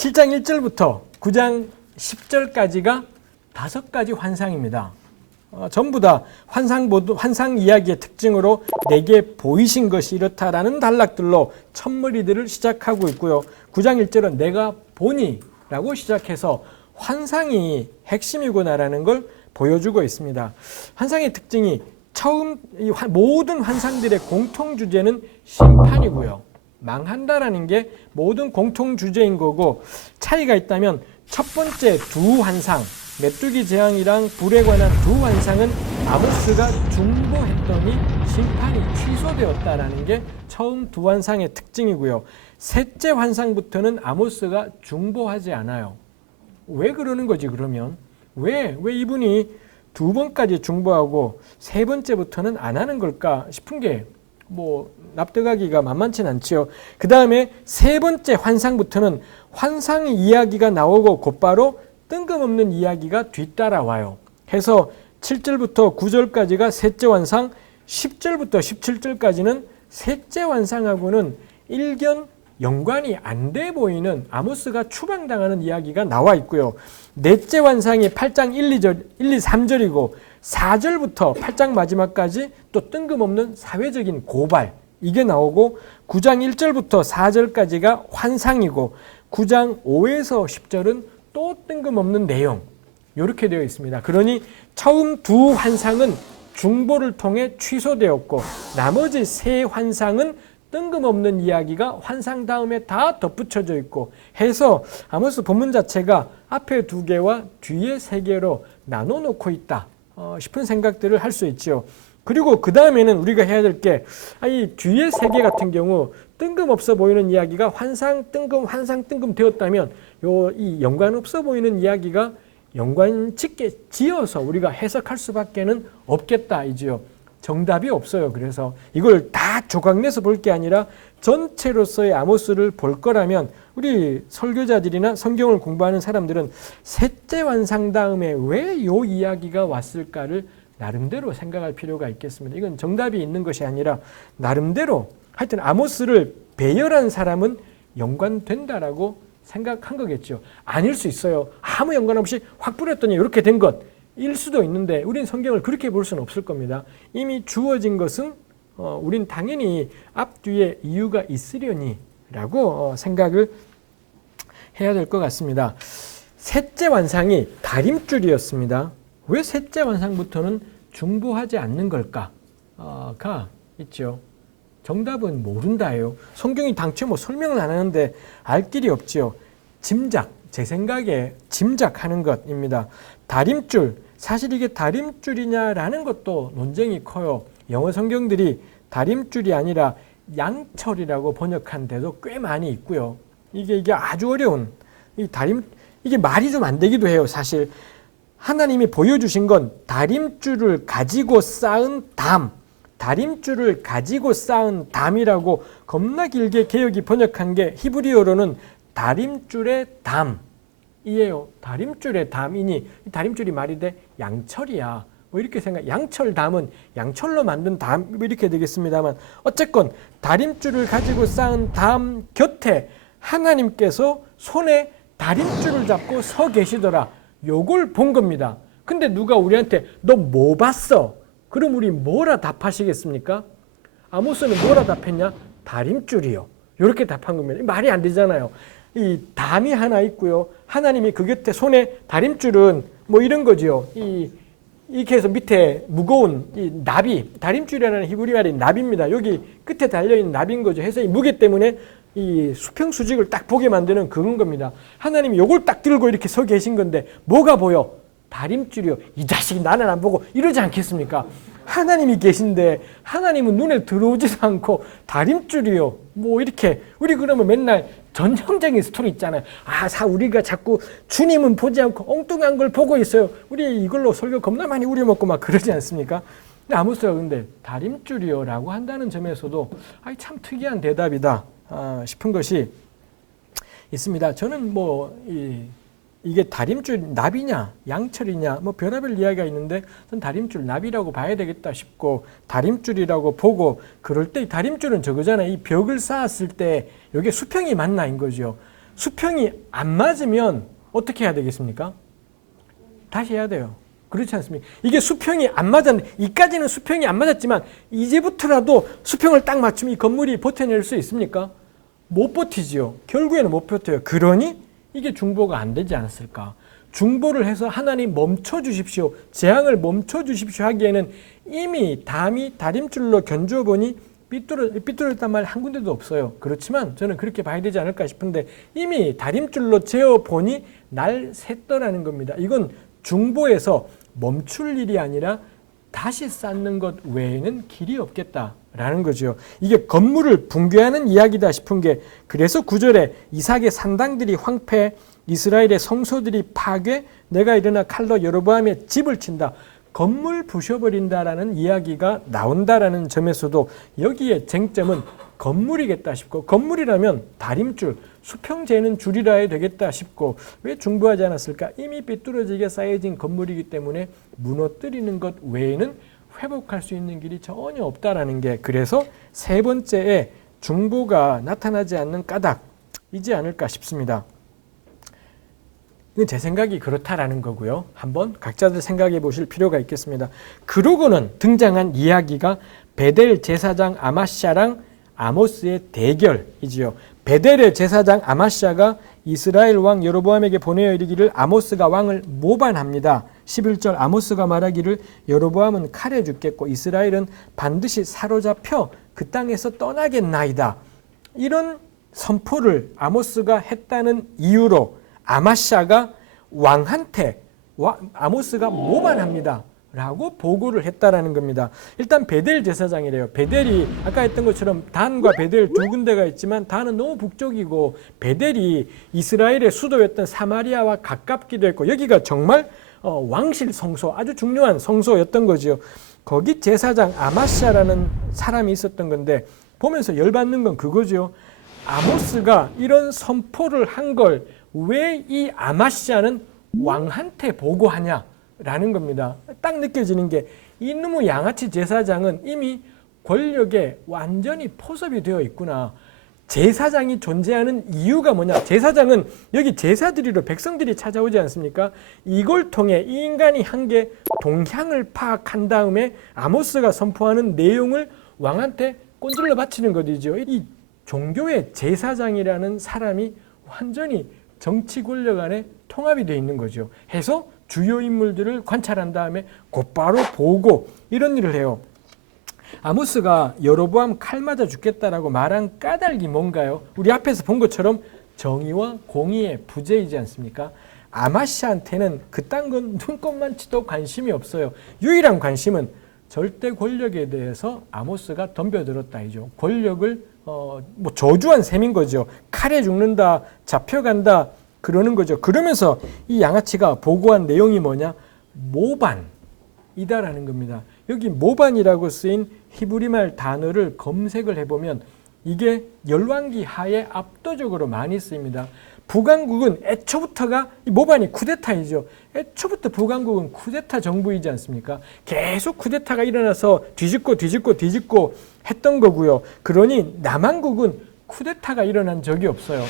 7장 1절부터 9장 10절까지가 5가지 환상입니다. 전부 다 환상 이야기의 특징으로 내게 보이신 것이 이렇다라는 단락들로 첫머리들을 시작하고 있고요. 9장 1절은 내가 보니 라고 시작해서 환상이 핵심이구나라는 걸 보여주고 있습니다. 환상의 특징이 모든 환상들의 공통 주제는 심판이고요. 망한다라는 게 모든 공통 주제인 거고, 차이가 있다면 첫 번째 두 환상, 메뚜기 재앙이랑 불에 관한 두 환상은 아모스가 중보했더니 심판이 취소되었다라는 게 처음 두 환상의 특징이고요. 셋째 환상부터는 아모스가 중보하지 않아요. 왜 그러는 거지 그러면? 왜 이분이 두 번까지 중보하고 세 번째부터는 안 하는 걸까 싶은 게 납득하기가 만만치 않지요. 그 다음에 세 번째 환상부터는 환상 이야기가 나오고 곧바로 뜬금없는 이야기가 뒤따라와요. 해서 7절부터 9절까지가 셋째 환상, 10절부터 17절까지는 셋째 환상하고는 일견 연관이 안 돼 보이는 아모스가 추방당하는 이야기가 나와 있고요. 넷째 환상이 8장 1, 2, 3절이고 4절부터 8장 마지막까지 또 뜬금없는 사회적인 고발, 이게 나오고 9장 1절부터 4절까지가 환상이고 9장 5에서 10절은 또 뜬금없는 내용, 이렇게 되어 있습니다. 그러니 처음 두 환상은 중보를 통해 취소되었고 나머지 세 환상은 뜬금없는 이야기가 환상 다음에 다 덧붙여져 있고 해서 아모스 본문 자체가 앞에 두 개와 뒤에 세 개로 나눠놓고 있다 싶은 생각들을 할 수 있죠. 그리고 그 다음에는 우리가 해야 될 게, 이 뒤에 세 개 같은 경우 뜬금없어 보이는 이야기가 환상 뜬금 되었다면 이 연관 없어 보이는 이야기가 연관 짓게 지어서 우리가 해석할 수밖에는 없겠다 이지요. 정답이 없어요. 그래서 이걸 다 조각내서 볼 게 아니라 전체로서의 아모스를 볼 거라면 우리 설교자들이나 성경을 공부하는 사람들은 셋째 환상 다음에 왜 이 이야기가 왔을까를 나름대로 생각할 필요가 있겠습니다. 이건 정답이 있는 것이 아니라 나름대로 하여튼 아모스를 배열한 사람은 연관된다라고 생각한 거겠죠. 아닐 수 있어요. 아무 연관 없이 확 뿌렸더니 이렇게 된 것일 수도 있는데 우린 성경을 그렇게 볼 수는 없을 겁니다. 이미 주어진 것은 우린 당연히 앞뒤에 이유가 있으려니 라고 생각을 해야 될 것 같습니다. 셋째 환상이 다림줄이었습니다. 왜 셋째 환상부터는 중보하지 않는 걸까가 있죠. 정답은 모른다예요. 성경이 당최 설명을 안 하는데 알 길이 없지요. 짐작, 제 생각에 짐작하는 것입니다. 다림줄, 사실 이게 다림줄이냐라는 것도 논쟁이 커요. 영어 성경들이 다림줄이 아니라 양철이라고 번역한 데도 꽤 많이 있고요. 이게 아주 어려운 이게 말이 좀 안 되기도 해요. 사실 하나님이 보여주신 건 다림줄을 가지고 쌓은 담, 다림줄을 가지고 쌓은 담이라고 겁나 길게 개역이 번역한 게 히브리어로는 다림줄의 담이에요. 다림줄의 담이니 다림줄이 말이 돼 양철이야. 이렇게 양철 담은 양철로 만든 담 이렇게 되겠습니다만 어쨌건 다림줄을 가지고 쌓은 담 곁에 하나님께서 손에 다림줄을 잡고 서 계시더라. 요걸 본 겁니다. 근데 누가 우리한테 너 뭐 봤어? 그럼 우리 뭐라 답하시겠습니까? 아모스는 뭐라 답했냐? 다림줄이요. 이렇게 답한 겁니다. 말이 안 되잖아요. 이 담이 하나 있고요. 하나님이 그 곁에 손에 다림줄은 이런 거죠. 이렇게 해서 밑에 무거운 이 나비, 다림줄이라는 히브리 말이 나비입니다. 여기 끝에 달려있는 나비인 거죠. 해서 이 무게 때문에 이 수평수직을 딱 보게 만드는 그런 겁니다. 하나님이 요걸 딱 들고 이렇게 서 계신 건데 뭐가 보여? 다림줄이요. 이 자식이 나는 안 보고 이러지 않겠습니까? 하나님이 계신데 하나님은 눈에 들어오지도 않고 다림줄이요. 이렇게 우리 그러면 맨날 전형적인 스토리 있잖아요. 우리가 자꾸 주님은 보지 않고 엉뚱한 걸 보고 있어요. 우리 이걸로 설교 겁나 많이 우려먹고 막 그러지 않습니까? 근데 아무쪼록 근데 다림줄이요 라고 한다는 점에서도 참 특이한 대답이다 싶은 것이 있습니다. 저는 이게 다림줄 나비냐 양철이냐 별의별 이야기가 있는데 전 다림줄 나비라고 봐야 되겠다 싶고 다림줄이라고 보고 그럴 때 다림줄은 저거잖아요. 이 벽을 쌓았을 때 이게 수평이 맞나인 거죠. 수평이 안 맞으면 어떻게 해야 되겠습니까? 다시 해야 돼요. 그렇지 않습니까? 이게 수평이 안 맞았는데, 이까지는 수평이 안 맞았지만 이제부터라도 수평을 딱 맞추면 이 건물이 버텨낼 수 있습니까? 못 버티지요. 결국에는 못 버텨요. 그러니 이게 중보가 안 되지 않았을까? 중보를 해서 하나님 멈춰 주십시오. 재앙을 멈춰 주십시오 하기에는 이미 담이 다림줄로 견주어 보니 삐뚤어졌단 말 한 군데도 없어요. 그렇지만 저는 그렇게 봐야 되지 않을까 싶은데 이미 다림줄로 재어 보니 날 샜더라는 겁니다. 이건 중보에서 멈출 일이 아니라 다시 쌓는 것 외에는 길이 없겠다라는 거죠. 이게 건물을 붕괴하는 이야기다 싶은 게, 그래서 9절에 이삭의 산당들이 황폐, 이스라엘의 성소들이 파괴, 내가 일어나 칼로 여로보암의 집을 친다. 건물 부셔버린다라는 이야기가 나온다라는 점에서도 여기에 쟁점은 건물이겠다 싶고, 건물이라면 다림줄, 수평재는 줄이라 해야 되겠다 싶고, 왜 중보하지 않았을까? 이미 삐뚤어지게 쌓여진 건물이기 때문에 무너뜨리는 것 외에는 회복할 수 있는 길이 전혀 없다라는 게, 그래서 세 번째에 중보가 나타나지 않는 까닭이지 않을까 싶습니다. 이건 제 생각이 그렇다라는 거고요. 한번 각자들 생각해 보실 필요가 있겠습니다. 그러고는 등장한 이야기가 베델 제사장 아마샤랑 아모스의 대결이지요. 베델의 제사장 아마샤가 이스라엘 왕 여로보암에게 보내어 이르기를 아모스가 왕을 모반합니다. 11절 아모스가 말하기를 여로보암은 칼에 죽겠고 이스라엘은 반드시 사로잡혀 그 땅에서 떠나겠나이다. 이런 선포를 아모스가 했다는 이유로 아마샤가 왕한테 아모스가 모반합니다 라고 보고를 했다라는 겁니다. 일단 베델 제사장이래요. 베델이 아까 했던 것처럼 단과 베델 두 군데가 있지만 단은 너무 북쪽이고 베델이 이스라엘의 수도였던 사마리아와 가깝기도 했고 여기가 정말 왕실 성소, 아주 중요한 성소였던 거죠. 거기 제사장 아마샤라는 사람이 있었던 건데 보면서 열받는 건 그거죠. 아모스가 이런 선포를 한 걸 왜 이 아마샤는 왕한테 보고하냐라는 겁니다. 딱 느껴지는 게 이놈의 양아치 제사장은 이미 권력에 완전히 포섭이 되어 있구나. 제사장이 존재하는 이유가 뭐냐? 제사장은 여기 제사드리러 백성들이 찾아오지 않습니까? 이걸 통해 이 인간이 한 게 동향을 파악한 다음에 아모스가 선포하는 내용을 왕한테 꼰질러 바치는 것이죠. 이 종교의 제사장이라는 사람이 완전히 정치 권력 안에 통합이 되어 있는 거죠. 해서 주요 인물들을 관찰한 다음에 곧바로 보고 이런 일을 해요. 아모스가 여로보암 칼 맞아 죽겠다라고 말한 까닭이 뭔가요? 우리 앞에서 본 것처럼 정의와 공의의 부재이지 않습니까? 아마샤한테는 그딴 건 눈꼽만치도 관심이 없어요. 유일한 관심은 절대 권력에 대해서 아모스가 덤벼들었다이죠. 권력을 뭐 저주한 셈인 거죠. 칼에 죽는다, 잡혀간다 그러는 거죠. 그러면서 이 양아치가 보고한 내용이 뭐냐? 모반이다라는 겁니다. 여기 모반이라고 쓰인 히브리말 단어를 검색을 해보면 이게 열왕기 하에 압도적으로 많이 쓰입니다. 북왕국은 애초부터가 이 모반이 쿠데타이죠. 애초부터 북왕국은 쿠데타 정부이지 않습니까? 계속 쿠데타가 일어나서 뒤집고 했던 거고요. 그러니 남왕국은 쿠데타가 일어난 적이 없어요.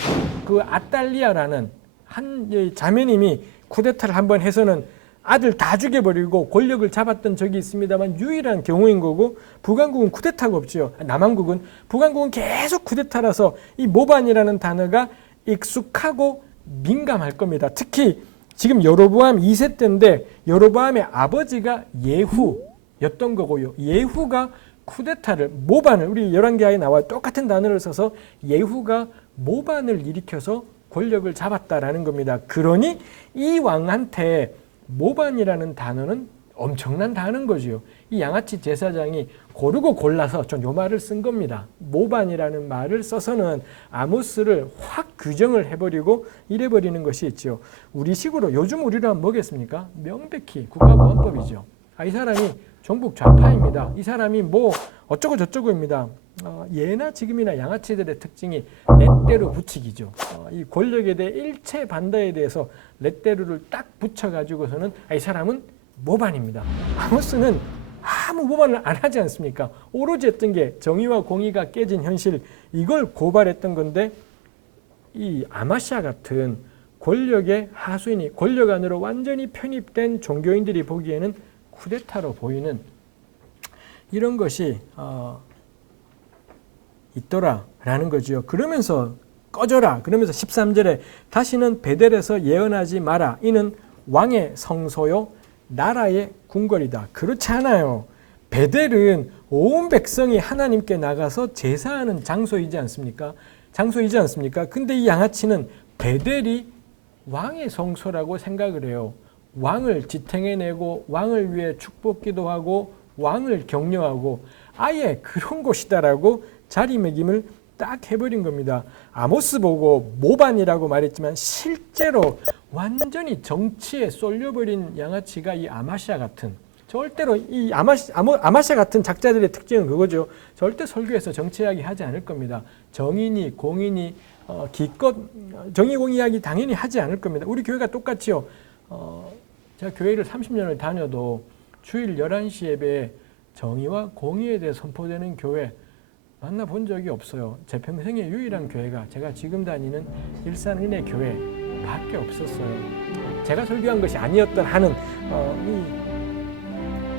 그 아달리아라는 한 자매님이 쿠데타를 한번 해서는 아들 다 죽여버리고 권력을 잡았던 적이 있습니다만 유일한 경우인 거고, 북왕국은 쿠데타가 없죠. 남왕국은, 북왕국은 계속 쿠데타라서 이 모반이라는 단어가 익숙하고 민감할 겁니다. 특히 지금 여로보암 2세 때인데 여로보암의 아버지가 예후였던 거고요. 예후가 쿠데타를, 모반을, 우리 열왕기하에 나와 똑같은 단어를 써서 예후가 모반을 일으켜서 권력을 잡았다라는 겁니다. 그러니 이 왕한테 모반이라는 단어는 엄청난 단어인 거죠. 이 양아치 제사장이 고르고 골라서 전 요 말을 쓴 겁니다. 모반이라는 말을 써서는 아모스를 확 규정을 해버리고 이래버리는 것이 있죠. 우리식으로 요즘 우리로 하면 뭐겠습니까? 명백히 국가보안법이죠. 이 사람이 종북 좌파입니다. 이 사람이 뭐 어쩌고 저쩌고입니다. 예나 지금이나 양아치들의 특징이 렛대로 붙이기죠. 이 권력에 대해 일체 반대에 대해서 렛대로를 딱 붙여가지고서는 이 사람은 모반입니다. 아모스는 아무 모반을 안 하지 않습니까? 오로지 했던 게 정의와 공의가 깨진 현실, 이걸 고발했던 건데 이 아마시아 같은 권력의 하수인이 권력 안으로 완전히 편입된 종교인들이 보기에는 쿠데타로 보이는 이런 것이 있더라라는 거죠. 그러면서 꺼져라. 그러면서 13절에 다시는 베델에서 예언하지 마라. 이는 왕의 성소요 나라의 궁궐이다. 그렇지 않아요. 베델은 온 백성이 하나님께 나가서 제사하는 장소이지 않습니까? 근데 이 양아치는 베델이 왕의 성소라고 생각을 해요. 왕을 지탱해내고 왕을 위해 축복기도하고 왕을 격려하고 아예 그런 곳이다라고 자리매김을 딱 해버린 겁니다. 아모스 보고 모반이라고 말했지만 실제로 완전히 정치에 쏠려버린 양아치가 이 아마시아 같은, 절대로 이 아마시아 같은 작자들의 특징은 그거죠. 절대 설교에서 정치 이야기 하지 않을 겁니다. 정의니 공의니 기껏 정의 공의 이야기 당연히 하지 않을 겁니다. 우리 교회가 똑같이요. 제가 교회를 30년을 다녀도 주일 11시 예배에 정의와 공의에 대해 선포되는 교회 만나본 적이 없어요. 제 평생의 유일한 교회가 제가 지금 다니는 일산은혜교회밖에 없었어요. 제가 설교한 것이 아니었던 한은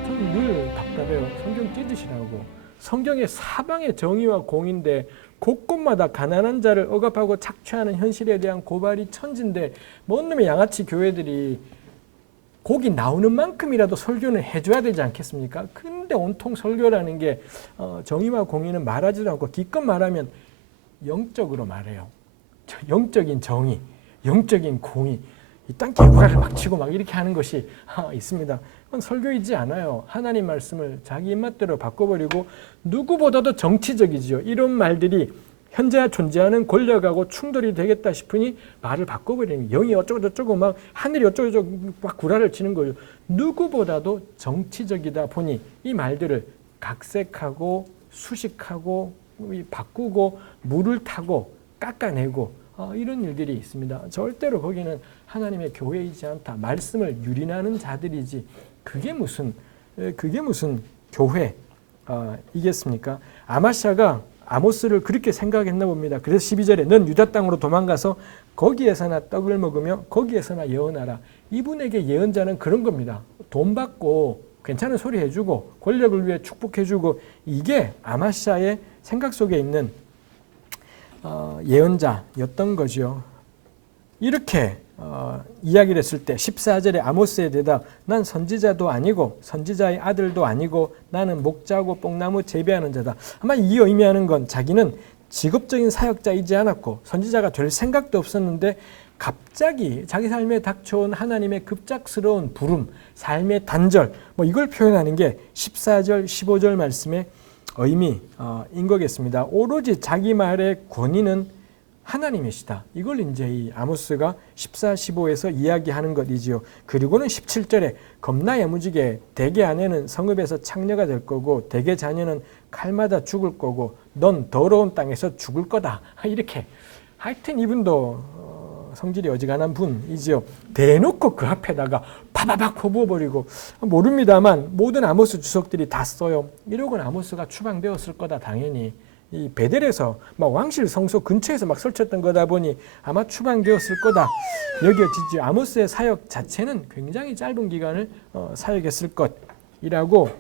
저는 늘 답답해요. 성경 찢으시라고. 성경의 사방의 정의와 공인데 곳곳마다 가난한 자를 억압하고 착취하는 현실에 대한 고발이 천진데 뭔 놈의 양아치 교회들이 거기 나오는 만큼이라도 설교는 해줘야 되지 않겠습니까? 근데 온통 설교라는 게 정의와 공의는 말하지도 않고 기껏 말하면 영적으로 말해요. 영적인 정의, 영적인 공의, 이 땅 개구라를 막 치고 막 이렇게 하는 것이 있습니다. 그건 설교이지 않아요. 하나님 말씀을 자기 입맛대로 바꿔버리고 누구보다도 정치적이지요. 이런 말들이 현재 존재하는 권력하고 충돌이 되겠다 싶으니 말을 바꿔버리는, 영이 어쩌고저쩌고 막 하늘이 어쩌고저쩌고 막 구라를 치는 거예요. 누구보다도 정치적이다 보니 이 말들을 각색하고 수식하고 바꾸고 물을 타고 깎아내고 이런 일들이 있습니다. 절대로 거기는 하나님의 교회이지 않다. 말씀을 유린하는 자들이지 그게 무슨 교회이겠습니까? 아마시아가 아모스를 그렇게 생각했나 봅니다. 그래서 12절에 넌 유다 땅으로 도망가서 거기에서나 떡을 먹으며 거기에서나 예언하라. 이분에게 예언자는 그런 겁니다. 돈 받고 괜찮은 소리 해주고 권력을 위해 축복해주고 이게 아마시아의 생각 속에 있는 예언자였던 거죠. 이렇게 이야기를 했을 때 14절에 아모스에 대답 난 선지자도 아니고 선지자의 아들도 아니고 나는 목자고 뽕나무 재배하는 자다. 아마 이 의미하는 건 자기는 직업적인 사역자이지 않았고 선지자가 될 생각도 없었는데 갑자기 자기 삶에 닥쳐온 하나님의 급작스러운 부름, 삶의 단절 이걸 표현하는 게 14절, 15절 말씀의 의미인 거겠습니다. 오로지 자기 말의 권위는 하나님이시다. 이걸 이제 이 아모스가 14, 15에서 이야기하는 것이지요. 그리고는 17절에 겁나 야무지게 대개 아내는 성읍에서 창녀가 될 거고 대개 자녀는 칼마다 죽을 거고 넌 더러운 땅에서 죽을 거다. 이렇게 하여튼 이분도 성질이 어지간한 분이지요. 대놓고 그 앞에다가 파바박 퍼부어버리고 모릅니다만 모든 아모스 주석들이 다 써요. 이러고는 아모스가 추방되었을 거다. 당연히 이 베델에서 막 왕실 성소 근처에서 막 설쳤던 거다 보니 아마 추방되었을 거다 여겨지지. 아모스의 사역 자체는 굉장히 짧은 기간을 사역했을 것이라고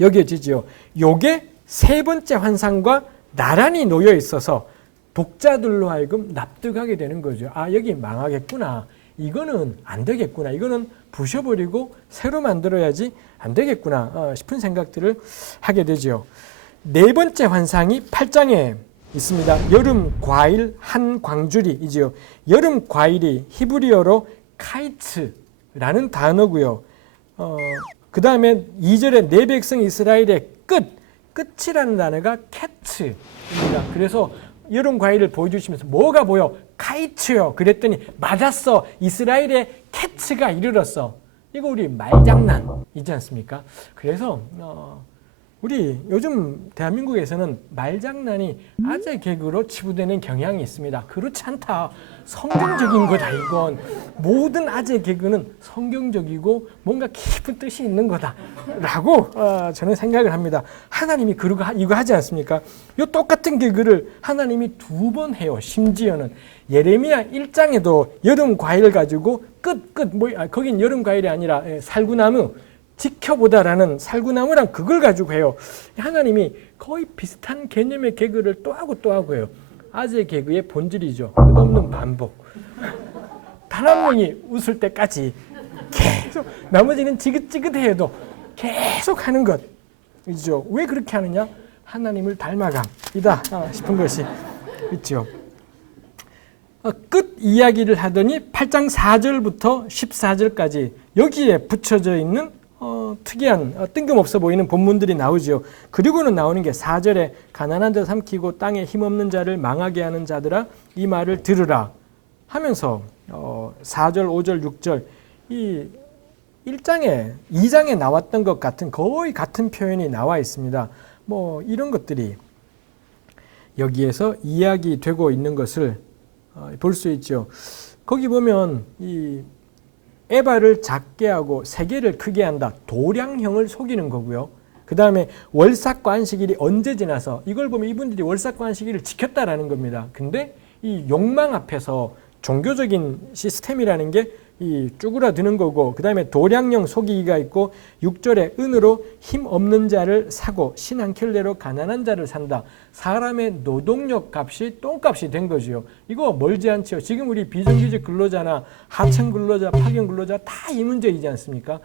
여겨지지요. 요게 세 번째 환상과 나란히 놓여 있어서 독자들로 하여금 납득하게 되는 거죠. 아, 여기 망하겠구나. 이거는 안 되겠구나. 이거는 부셔버리고 새로 만들어야지 안 되겠구나 싶은 생각들을 하게 되죠. 네 번째 환상이 8장에 있습니다. 여름 과일 한 광주리이지요. 여름 과일이 히브리어로 카이츠라는 단어고요. 그 다음에 2절에 내 백성 이스라엘의 끝이라는 단어가 캐츠입니다. 그래서 여름 과일을 보여주시면서 뭐가 보여? 카이츠요. 그랬더니 맞았어. 이스라엘의 캐츠가 이르렀어. 이거 우리 말장난이지 않습니까? 그래서 우리 요즘 대한민국에서는 말장난이 아재 개그로 치부되는 경향이 있습니다. 그렇지 않다. 성경적인 거다 이건. 모든 아재 개그는 성경적이고 뭔가 깊은 뜻이 있는 거다라고 저는 생각을 합니다. 하나님이 이거 하지 않습니까? 이 똑같은 개그를 하나님이 2번 해요. 심지어는 예레미야 1장에도 여름 과일 가지고 거긴 여름 과일이 아니라 살구나무 지켜보다라는 살구나무랑 그걸 가지고 해요. 하나님이 거의 비슷한 개념의 개그를 또 하고 해요. 아재 개그의 본질이죠. 끝없는 반복. 단 한 명이 웃을 때까지 계속, 나머지는 지긋지긋해도 계속 하는 것이죠. 왜 그렇게 하느냐? 하나님을 닮아감이다 싶은 것이 있죠. 끝 이야기를 하더니 8장 4절부터 14절까지 여기에 붙여져 있는 특이한 뜬금없어 보이는 본문들이 나오죠. 그리고는 나오는 게 4절에 가난한 자 삼키고 땅에 힘없는 자를 망하게 하는 자들아 이 말을 들으라 하면서 4절, 5절, 6절 이 2장에 나왔던 것 같은 거의 같은 표현이 나와 있습니다. 뭐 이런 것들이 여기에서 이야기되고 있는 것을 볼 수 있죠. 거기 보면 이 에바를 작게 하고 세계를 크게 한다. 도량형을 속이는 거고요. 그 다음에 월삭과 안식일이 언제 지나서 이걸 보면 이분들이 월삭과 안식일을 지켰다라는 겁니다. 근데 이 욕망 앞에서 종교적인 시스템이라는 게 이 쭈그라드는 거고, 그 다음에 도량형 속이기가 있고, 6절에 은으로 힘 없는 자를 사고 신 한 켤레로 가난한 자를 산다. 사람의 노동력 값이 똥값이 된 거죠. 이거 멀지 않죠. 지금 우리 비정규직 근로자나 하청 근로자, 파견 근로자 다 이 문제이지 않습니까?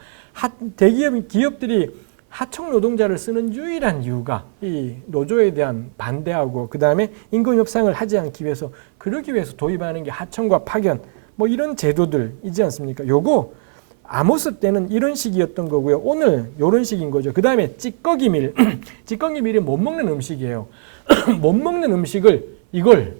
기업들이 하청 노동자를 쓰는 유일한 이유가 이 노조에 대한 반대하고 그 다음에 임금 협상을 하지 않기 위해서, 그러기 위해서 도입하는 게 하청과 파견 뭐 이런 제도들이지 않습니까? 요거 아모스 때는 이런 식이었던 거고요. 오늘 이런 식인 거죠. 그 다음에 찌꺼기밀. 찌꺼기밀이 못 먹는 음식이에요. 못 먹는 음식을 이걸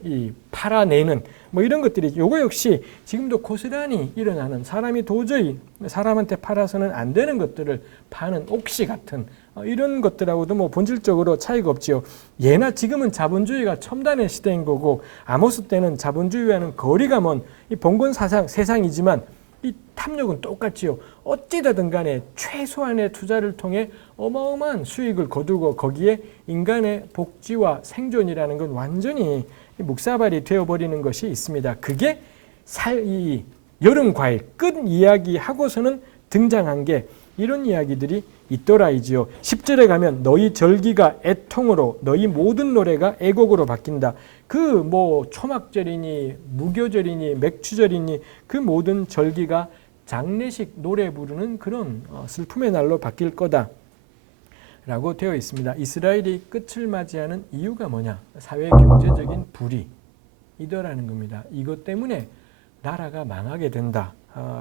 팔아내는 뭐 이런 것들이, 요거 역시 지금도 고스란히 일어나는, 사람이 도저히 사람한테 팔아서는 안 되는 것들을 파는 옥시 같은 이런 것들하고도 뭐 본질적으로 차이가 없지요. 예나 지금은 자본주의가 첨단의 시대인 거고, 아모스 때는 자본주의와는 거리가 먼 이 봉건 세상이지만 이 탐욕은 똑같지요. 어찌되든 간에 최소한의 투자를 통해 어마어마한 수익을 거두고 거기에 인간의 복지와 생존이라는 건 완전히 묵사발이 되어버리는 것이 있습니다. 그게 이 여름 과일 끝 이야기하고서는 등장한 게 이런 이야기들이 있더라이지요. 10절에 가면 너희 절기가 애통으로 너희 모든 노래가 애곡으로 바뀐다. 그 뭐 초막절이니 무교절이니 맥추절이니 그 모든 절기가 장례식 노래 부르는 그런 슬픔의 날로 바뀔 거다 라고 되어 있습니다. 이스라엘이 끝을 맞이하는 이유가 뭐냐? 사회 경제적인 불이더라는 겁니다. 이것 때문에 나라가 망하게 된다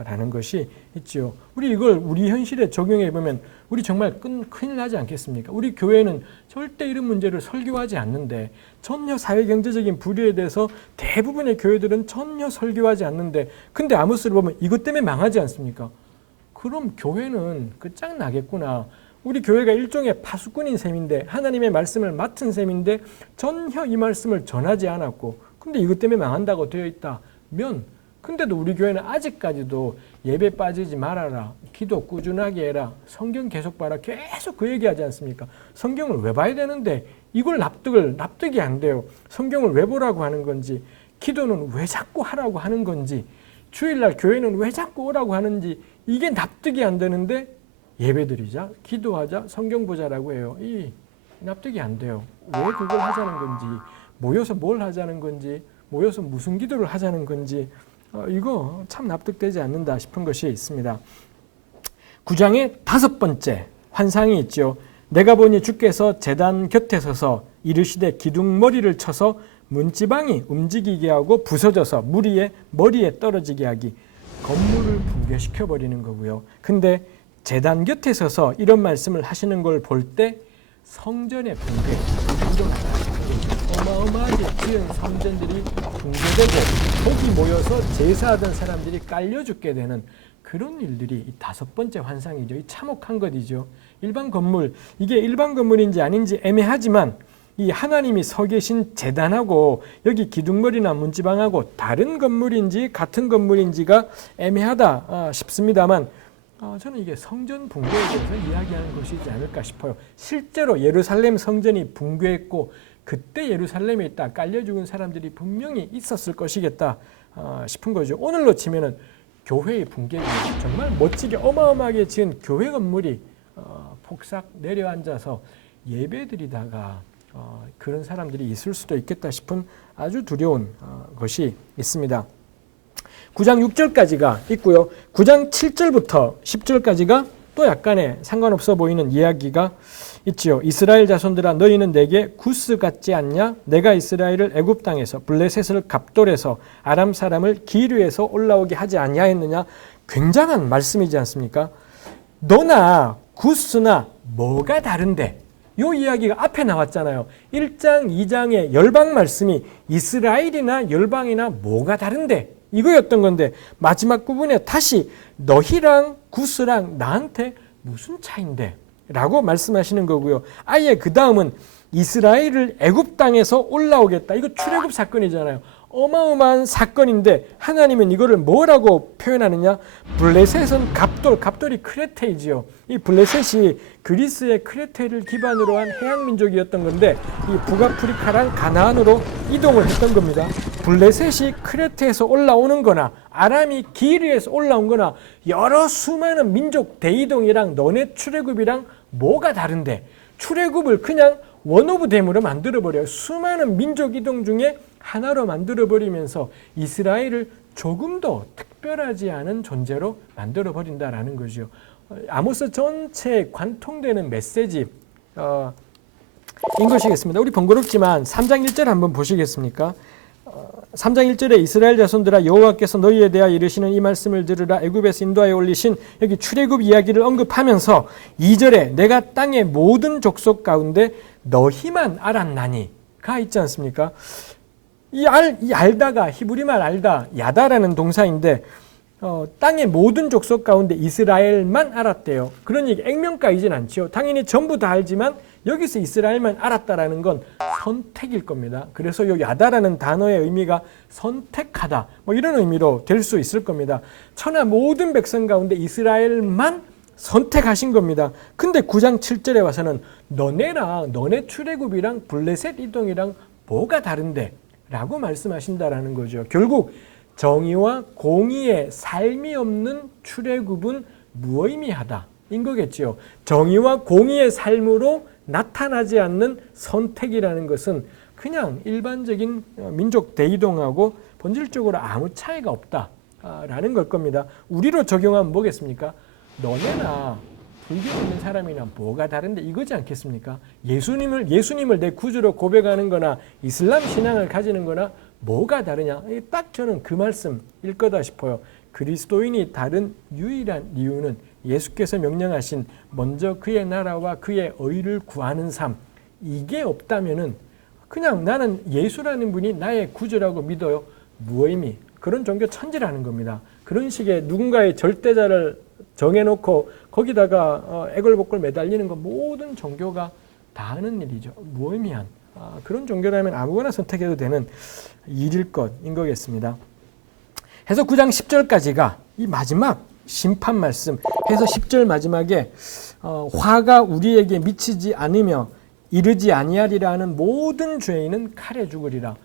라는 것이 있죠. 우리 이걸 우리 현실에 적용해 보면 우리 정말 큰일 나지 않겠습니까? 우리 교회는 절대 이런 문제를 설교하지 않는데, 전혀 사회경제적인 불의에 대해서 대부분의 교회들은 전혀 설교하지 않는데, 근데 아모스를 보면 이것 때문에 망하지 않습니까? 그럼 교회는 끝장나겠구나. 우리 교회가 일종의 파수꾼인 셈인데, 하나님의 말씀을 맡은 셈인데 전혀 이 말씀을 전하지 않았고, 근데 이것 때문에 망한다고 되어 있다면, 근데도 우리 교회는 아직까지도 예배 빠지지 말아라, 기도 꾸준하게 해라, 성경 계속 봐라, 계속 그 얘기하지 않습니까? 성경을 왜 봐야 되는데 이걸 납득이 안 돼요. 성경을 왜 보라고 하는 건지, 기도는 왜 자꾸 하라고 하는 건지, 주일날 교회는 왜 자꾸 오라고 하는지 이게 납득이 안 되는데 예배드리자, 기도하자, 성경 보자라고 해요. 이 납득이 안 돼요. 왜 그걸 하자는 건지, 모여서 뭘 하자는 건지, 모여서 무슨 기도를 하자는 건지, 이거 참 납득되지 않는다 싶은 것이 있습니다. 9장의 5번째 환상이 있죠. 내가 보니 주께서 제단 곁에 서서 이르시되 기둥머리를 쳐서 문지방이 움직이게 하고 부서져서 물 위에 머리에 떨어지게 하기. 건물을 붕괴시켜 버리는 거고요. 근데 제단 곁에 서서 이런 말씀을 하시는 걸 볼 때 성전의 붕괴, 어마어마하게 지은 성전들이 붕괴되고 거기 모여서 제사하던 사람들이 깔려 죽게 되는 그런 일들이 이 다섯 번째 환상이죠. 이 참혹한 것이죠. 일반 건물, 이게 일반 건물인지 아닌지 애매하지만 이 하나님이 서 계신 제단하고 여기 기둥머리나 문지방하고 다른 건물인지 같은 건물인지가 애매하다 싶습니다만 저는 이게 성전 붕괴에 대해서 이야기하는 것이지 않을까 싶어요. 실제로 예루살렘 성전이 붕괴했고 그때 예루살렘에 있다 깔려 죽은 사람들이 분명히 있었을 것이겠다 싶은 거죠. 오늘로 치면은 교회의 붕괴가 정말 멋지게 어마어마하게 지은 교회 건물이 폭삭 내려앉아서 예배드리다가 그런 사람들이 있을 수도 있겠다 싶은 아주 두려운 것이 있습니다. 9장 6절까지가 있고요. 9장 7절부터 10절까지가 또 약간의 상관없어 보이는 이야기가 있지요. 이스라엘 자손들아 너희는 내게 구스 같지 않냐? 내가 이스라엘을 애굽 땅에서 블레셋을 갑돌에서 아람 사람을 기르에서 올라오게 하지 아니하였느냐? 굉장한 말씀이지 않습니까? 너나 구스나 뭐가 다른데? 요 이야기가 앞에 나왔잖아요. 1장, 2장의 열방 말씀이 이스라엘이나 열방이나 뭐가 다른데? 이거였던 건데 마지막 부분에 다시 너희랑 구스랑 나한테 무슨 차인데? 라고 말씀하시는 거고요. 아예 그 다음은 이스라엘을 애굽 땅에서 올라오겠다. 이거 출애굽 사건이잖아요. 어마어마한 사건인데 하나님은 이거를 뭐라고 표현하느냐? 블레셋은 갑돌이 크레테이지요. 이 블레셋이 그리스의 크레테를 기반으로 한 해양 민족이었던 건데 이 북아프리카랑 가나안으로 이동을 했던 겁니다. 블레셋이 크레테에서 올라오는 거나 아람이 기르에서 올라온 거나 여러 수많은 민족 대이동이랑 너네 출애굽이랑 뭐가 다른데 출애굽을 그냥 원 오브 댐으로 만들어버려요. 수많은 민족 이동 중에 하나로 만들어버리면서 이스라엘을 조금 더 특별하지 않은 존재로 만들어버린다라는 거죠. 아모스 전체에 관통되는 메시지인 것이겠습니다. 우리 번거롭지만 3장 1절 한번 보시겠습니까? 3장 1절에 이스라엘 자손들아 여호와께서 너희에 대하여 이르시는 이 말씀을 들으라. 애굽에서 인도하여 올리신 여기 출애굽 이야기를 언급하면서 2절에 내가 땅의 모든 족속 가운데 너희만 알았나니가 있지 않습니까? 이 알다가 히브리말 알다 야다라는 동사인데 땅의 모든 족속 가운데 이스라엘만 알았대요. 그러니 액면가이진 않죠. 당연히 전부 다 알지만 여기서 이스라엘만 알았다라는 건 선택일 겁니다. 그래서 이 야다라는 단어의 의미가 선택하다 뭐 이런 의미로 될 수 있을 겁니다. 천하 모든 백성 가운데 이스라엘만 선택하신 겁니다. 근데 9장 7절에 와서는 너네 출애굽이랑 블레셋 이동이랑 뭐가 다른데? 라고 말씀하신다라는 거죠. 결국 정의와 공의의 삶이 없는 출애굽은 무의미하다 인 거겠지요. 정의와 공의의 삶으로 나타나지 않는 선택이라는 것은 그냥 일반적인 민족 대이동하고 본질적으로 아무 차이가 없다라는 걸 겁니다. 우리로 적용하면 뭐겠습니까? 너네나 불교 있는 사람이나 뭐가 다른데 이거지 않겠습니까? 예수님을 내 구주로 고백하는 거나 이슬람 신앙을 가지는 거나 뭐가 다르냐? 딱 저는 그 말씀일 거다 싶어요. 그리스도인이 다른 유일한 이유는 예수께서 명령하신 먼저 그의 나라와 그의 의를 구하는 삶, 이게 없다면은 그냥 나는 예수라는 분이 나의 구주라고 믿어요. 무의미. 그런 종교 천지라는 겁니다. 그런 식의 누군가의 절대자를 정해놓고 거기다가 애걸복걸 매달리는 거 모든 종교가 다 하는 일이죠. 무의미한 그런 종교라면 아무거나 선택해도 되는 일일 것인 거겠습니다. 해서 9장 10절까지가 이 마지막 심판 말씀. 해서 10절 마지막에 화가 우리에게 미치지 않으며 이르지 아니하리라 하는 모든 죄인은 칼에 죽으리라.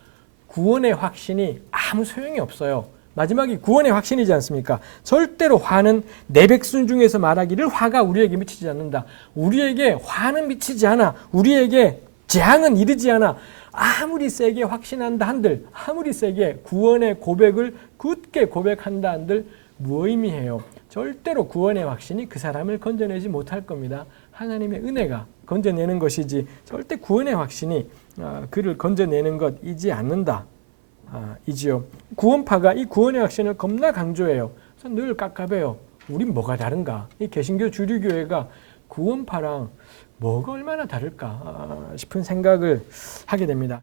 구원의 확신이 아무 소용이 없어요. 마지막이 구원의 확신이지 않습니까? 절대로 화는 내 백성 중에서 말하기를 화가 우리에게 미치지 않는다. 우리에게 화는 미치지 않아. 우리에게 재앙은 이르지 않아. 아무리 세게 확신한다 한들, 아무리 세게 구원의 고백을 굳게 고백한다 한들 무의미해요. 절대로 구원의 확신이 그 사람을 건져내지 못할 겁니다. 하나님의 은혜가 건져내는 것이지 절대 구원의 확신이 그를 건져내는 것이지 않는다. 이지요. 구원파가 이 구원의 확신을 겁나 강조해요. 그래서 늘 깝깝해요. 우린 뭐가 다른가? 이 개신교 주류교회가 구원파랑 뭐가 얼마나 다를까 싶은 생각을 하게 됩니다.